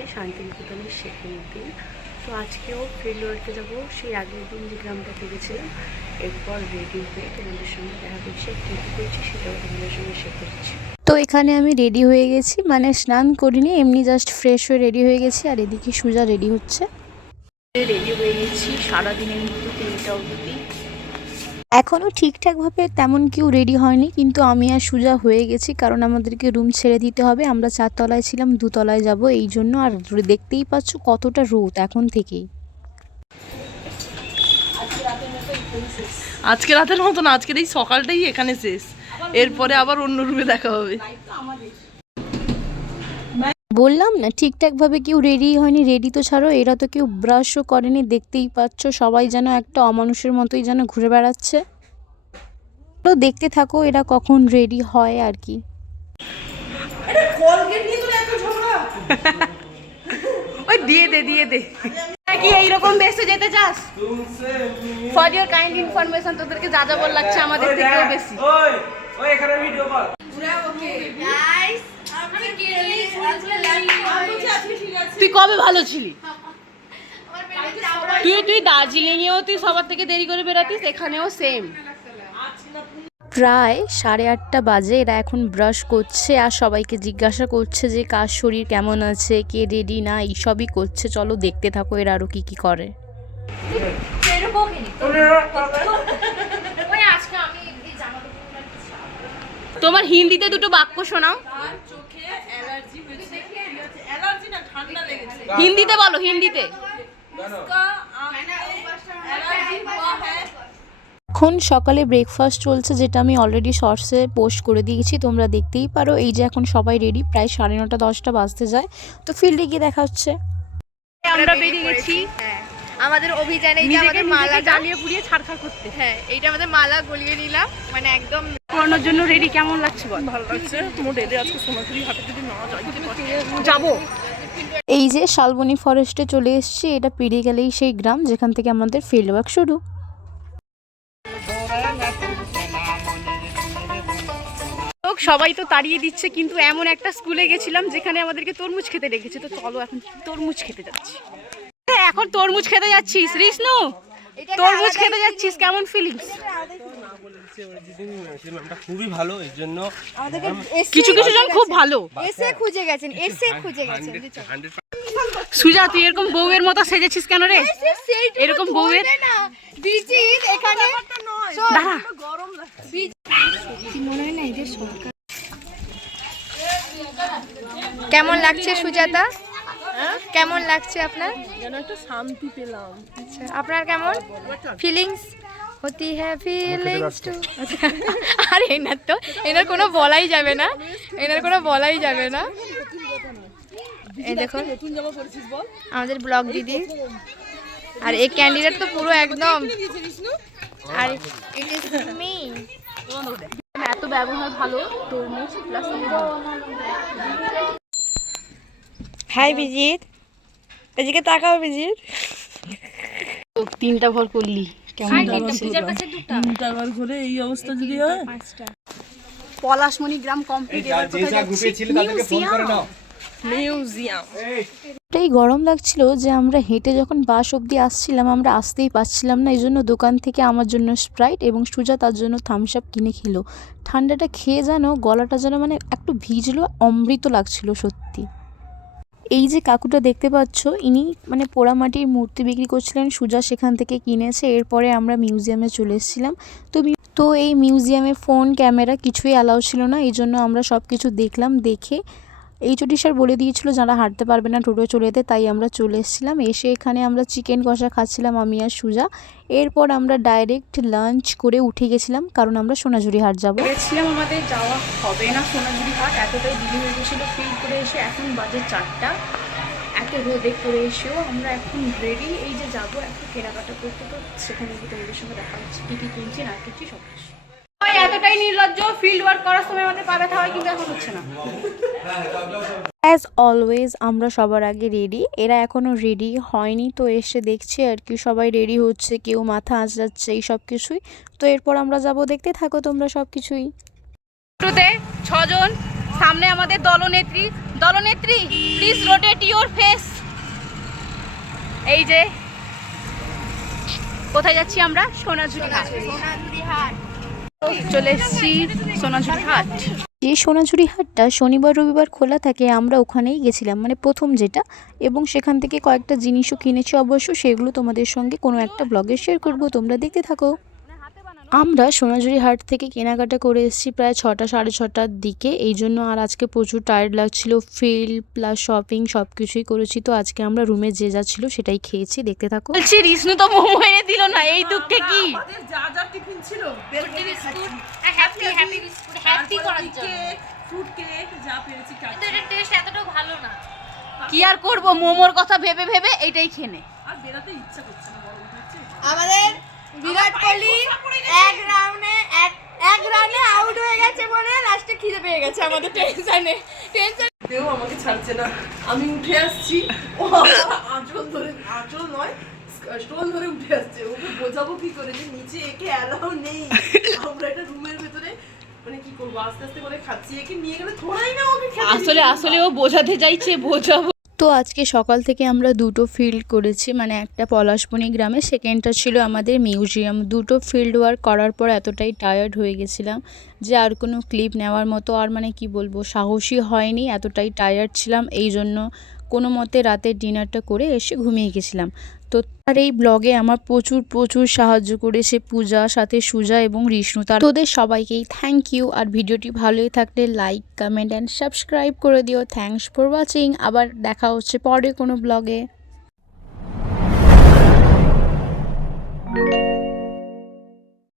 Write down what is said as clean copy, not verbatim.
হচ্ছে শান্তিনিকেতনের সেকেন্ড দিন। তো আজকেও ফিল্ড ওয়ার্কে যাবো, সেই আগের দিন যে গ্রামটাতে গেছিলাম। এরপর রেডি হয়ে তোমাদের সঙ্গে দেখা করছি, কী কী করছি সেটাও তোমাদের সঙ্গে শেয়ার করছি। তো এখানে আমি রেডি হয়ে গেছি, মানে স্নান করিনি, এমনি জাস্ট ফ্রেশ হয়ে রেডি হয়ে গেছি। আর এদিকে সুজা রেডি হচ্ছে। রেডি হয়ে গেছি সারাদিনের মতো 3টা অবধি। এখনও ঠিকঠাকভাবে তেমন কেউ রেডি হয়নি, কিন্তু আমি আর সুজা হয়ে গেছি, কারণ আমাদেরকে রুম ছেড়ে দিতে হবে। আমরা 4 তলায় ছিলাম, 2 তলায় যাব এই জন্য। আর দেখতেই পাচ্ছ কতটা রোদ এখন থেকেই। আজকে রাতের মতো না, আজকের এই সকালটাই এখানে শেষ, এরপরে আবার অন্য রুমে দেখা হবে। বললাম না ঠিকঠাকভাবে কেউ রেডি হয়নি। রেডি তো ছাড়ো, এরা তো কেউ ব্রাশও করেনি, দেখতেই পাচ্ছ। সবাই যেন একটা অমানুষের মতোই যেন ঘুরে বেড়াচ্ছে। তো দেখতে থাকো এরা কখন রেডি হয় আর কি। ওই দিয়ে দে কি এইরকম বেসে যেতে চাস? ফর ইওর কাইন্ড ইনফরমেশন, তোদেরকে যা যা বল লাগছে আমাদের থেকেও বেশি। ওই এখানে ভিডিও কল পুরো ওকে গাইস। তুই কবে ভালো ছিলি? তুই দার্জিলিং এও তুই সবার থেকে দেরি করে বেরাতিস, এখানেও সেম। প্রায় 8:30 বাজে, এরা এখন ব্রাশ করছে আর সবাইকে জিজ্ঞাসা করছে যে কার শরীর কেমন আছে, কে রেডি না, এইসবই করছে। চলো দেখতে থাকো এরা আরও কি কি করে। তোমার হিন্দিতে দুটো বাক্য শোনাও। হিন্দিতে বলো, হিন্দিতে। এখন সকালে ব্রেকফাস্ট চলছে, যেটা আমি অলরেডি শর্টসে পোস্ট করে দিয়েছি, তোমরা দেখতেই পারো। এই যে এখন সবাই রেডি, প্রায় 9:30 10টা বাজতে যায়। তো ফিল্ডে গিয়ে দেখা হচ্ছে। আমরা বেরিয়ে গেছি আমাদের অভিযানে। এই যে আমাদের মালা জ্বালিয়ে পুড়িয়ে ছাড়খাড় করতে। হ্যাঁ, এইটা আমাদের মালা গলিয়ে নিলাম, মানে একদম পড়ানোর জন্য রেডি। কেমন লাগছে বল? ভালো লাগছে। মোটামুটি আজকে সোনাঝুরি হাটে যদি না যাবো। এই যে শালবনী ফরেস্টে চলে এসেছি, এটা পেরিয়ে গেলেই সেই গ্রাম যেখান থেকে আমাদের ফিল্ড ওয়ার্ক শুরু। সবাই তো তাড়িয়ে দিচ্ছে, কিন্তু এমন একটা স্কুলে গেছিলাম যেখানে আমাদেরকে তরমুজ খেতে রেখেছে। তো চলো এখন তরমুজ খেতে যাচ্ছি। এখন তরমুজ খেতে যাচ্ছিস রিষ্ণু? তরমুজ খেতে যাচ্ছিস, কেমন ফিলিংস? খুবই ভালো। এর জন্য কিছু কিছু জন খুব ভালো। এসে খুঁজে গেছেন। সুজা, তুই এরকম বউয়ের মতো সেজেছিস কেন রে? এরকম বউয়ের বিজিত এখানে দাঁড়া। কেমন লাগছে সুজাতা? কেমন লাগছে আপনার? যেন একটা শান্তি পেলাম। আচ্ছা, আপনার কেমন ফিলিংস হতি হ্যাঁ ফিলিংস টু? আর এনার কোনো বলাই যাবে না, এই দেখুন আমাদের ব্লগ দিদি। আর এই ক্যান্ডিডেট তো পুরো একদম। আর ইট ইজ মি। এত ব্যবহার ভালো তরমুজ প্লাস। হাই বিজিত, এদিকে তাকাও বিজিত। 3টা ভর করলি, কেমন লাগছে? 3টা বার করে এই অবস্থা যদি হয়। পলাশমণি গ্রাম কমপ্লিট। এবার কোথায় যাচ্ছি? মিউজিয়াম। এটাই গরম লাগছিল যে আমরা হেঁটে যখন বাস অবধি আসছিলাম, আমরা আসতেই পারছিলাম না। এই জন্য দোকান থেকে আমার জন্য স্প্রাইট এবং সুজা তার জন্য থামস আপ কিনে খেলো। ঠান্ডাটা খেয়ে যেন গলাটা যেন মানে একটু ভিজলো, অমৃত লাগছিল সত্যি। এই যে কাকুটা দেখতে পাচ্ছ, ইনি মানে পোড়ামাটির মূর্তি বিক্রি করছিলেন, সুজা সেখান থেকে কিনেছে। এরপরে আমরা মিউজিয়ামে চলে এসেছিলাম। তো এই মিউজিয়ামে ফোন ক্যামেরা কিছুই অ্যালাউ ছিল না, এই জন্য আমরা সব কিছু দেখলাম। দেখে এইচওডি স্যার বলে দিয়েছিল যারা হাঁটতে পারবে না টোটো চলে যেতে, তাই আমরা চলে এসেছিলাম। এসে এখানে আমরা চিকেন কষা খাচ্ছিলাম আমি আর সুজা। এরপর আমরা ডাইরেক্ট লাঞ্চ করে উঠে গেছিলাম, কারণ আমরা সোনাঝুরি হাট যাবো। গেছিলাম, আমাদের যাওয়া হবে না সোনাঝুরি হাট, এতটাই দেরি হয়ে গেছিলো ফিল করে এসে। এখন বাজে 4টা। এত রোদে করে এসেও আমরা এখন রেডি, এই যে যাবো একটু কেনাকাটা করতে। তো সেখানে গিয়ে তোমাদের সঙ্গে দেখা হচ্ছে কী কী কিনছি না কিনছি সব কিছু। এতটাই নির্লজ্জ, ফিল্ড ওয়ার্ক করার সময় আমাদের পা ব্যথা হয়, কিন্তু এখন হচ্ছে না। অ্যাজ অলওয়েজ আমরা সবার আগে রেডি, এরা এখনও রেডি হয়নি। তো এসে দেখছি আর কি সবাই রেডি হচ্ছে, কেউ মাথা আঁচড়াচ্ছে, এই সব কিছুই। তো এরপর আমরা যাব, দেখতে থাকো তোমরা সব কিছুই। টোটোতে 6 জন, সামনে আমাদের দলনেত্রী, দলনেত্রী প্লিজ রোটেট ইওর ফেস। এই যে কোথায় যাচ্ছি আমরা? সোনাঝুরি হাট। চলে এসেছি সোনাঝুরি হাট। যে সোনাঝুরি হাটটা শনিবার রবিবার খোলা থাকে, আমরা ওখানেই গেছিলাম, মানে প্রথম যেটা, এবং সেখান থেকে কয়েকটা জিনিসও কিনেছি। অবশ্য সেগুলো তোমাদের সঙ্গে কোনো একটা ব্লগে শেয়ার করব, তোমরা দেখতে থাকো। আমরা সোনাঝুরি হাট থেকে কেনাকাটা করে এসেছি প্রায় 6টা সাড়ে 6টার দিকে। এই জন্য আর আজকে প্রচুর টায়ার্ড লাগছিল, ফিল প্লাস শপিং সব কিছুই করেছি। তো আজকে আমরা রুমে যে যা ছিল সেটাই খেয়েছি, দেখতে থাকো। বলছি রিষ্ণু তো মোমো এনে দিল না, এই দুঃখে কি? আমাদের যা যা টিফিন ছিল হ্যাপি হ্যাপি বিস্কুট হ্যাপি করার জন্য। ফ্রুট কেক যা পেরেছি কিন্তু এটার টেস্ট এতটাও ভালো না। কি আর করব, মোমোর কথা ভেবে ভেবে এইটাই খেনে। আর বেরাতে ইচ্ছা করছে না, গরম হচ্ছে। আমাদের বিরাট কোহলি এক রানে আউট হয়ে গেছে বলে লাস্টে খিদে পেয়ে গেছে আমাদের টেনশন কেউ আমাকে ছাড়ছে না, আমি উঠে আসছি, ও আঁচল নয় স্টোল ধরে উঠে আসছে। ওকে বোঝাবো কি করে যে নিচে একে অ্যালাউ নেই, আমরা একটা রুমের ভেতরে মানে কি করবো, আস্তে আস্তে করে খাচ্ছি, একে নিয়ে গেলে থোড়াই না ওকে আসলে ও বোঝাতে চাইছে, বোঝাবো। তো আজকে সকাল থেকে আমরা দুটো ফিল্ড করেছি, মানে একটা পলাশবনি গ্রামে, সেকেন্ডটা ছিল আমাদের মিউজিয়াম। দুটো ফিল্ড ওয়ার্ক করার পর এতটাই টায়ার্ড হয়ে গেছিলাম যে আর কোনো ক্লিপ নেওয়ার মতো আর মানে কি বলবো সাহসী হয়নি, এতটাই টায়ার্ড ছিলাম। এই জন্য কোনো মতে রাতের ডিনারটা করে এসে ঘুমিয়ে গেছিলাম। তো আর এই ব্লগে আমার প্রচুর সাহায্য করেছে পূজা, সাথে সুজা এবং রিষ্ণু। তোদের সবাইকেই থ্যাংক ইউ। আর ভিডিওটি ভালোই থাকলে লাইক, কমেন্ট অ্যান্ড সাবস্ক্রাইব করে দিও। Thanks for watching. আবার দেখা হচ্ছে পরে কোনো ব্লগে।